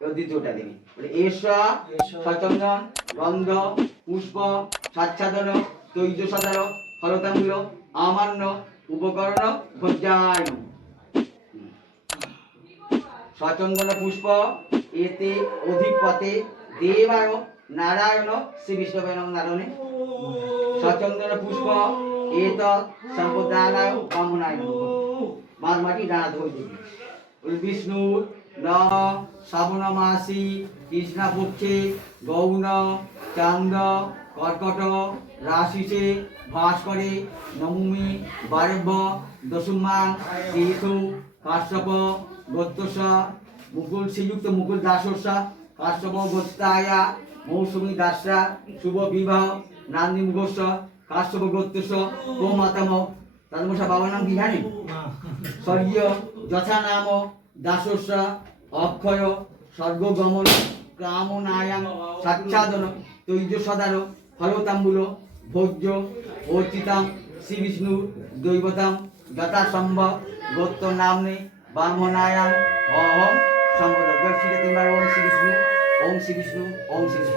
এবার দ্বিতীয়টা দিবি। এস সচন্দন গন্ধ পুষ্প সাচ্ছাদন তৈজ সদার ফলতামূল আমান্য উপকরণ ভোজ্যায় সচন্দন পুষ্প এতে অধিক পথে দেবায় নারায়ণ শ্রী বিষ্ণবেন নারায়ণে। সচন্দন পুষ্প এত সম্পদানায় বামনায় মাঝ মাটি ডানা ধরে দিবি বলে বিষ্ণু ন শ্রাবণ মাসি কৃষ্ণা পক্ষে গৌণ চান্দ কর্কট রাশিসে বাস করে নমুমি বারব্য দশুমান কেতু কাশ্যপ গোত্রসা মুকুল শ্রীযুক্ত মুকুল দাসসা কাশ্যপ গোস্তায়া মৌসুমী দাসরা শুভ বিবাহ নান্দি মুগস্য কাশ্যপ গোত্রস কো মাতাম তাদের মশা বাবার নাম কি জানেন? স্বর্গীয় যথা নাম দাসস্য, অক্ষয়, স্বর্গগমন কামনায়াং সাচ্ছাদন তৈজ সদার ফলতাম্বুল, ভোজ্য, অর্চিতাম শ্রী বিষ্ণু দৈবতাম, যথাসম্ভব গোত্র নামনে ব্রাহ্মণায়াং অহম সম্পদ দর্শিত তিনবার ওম শ্রী বিষ্ণু ওম শ্রী বিষ্ণু ওম শ্রী বিষ্ণু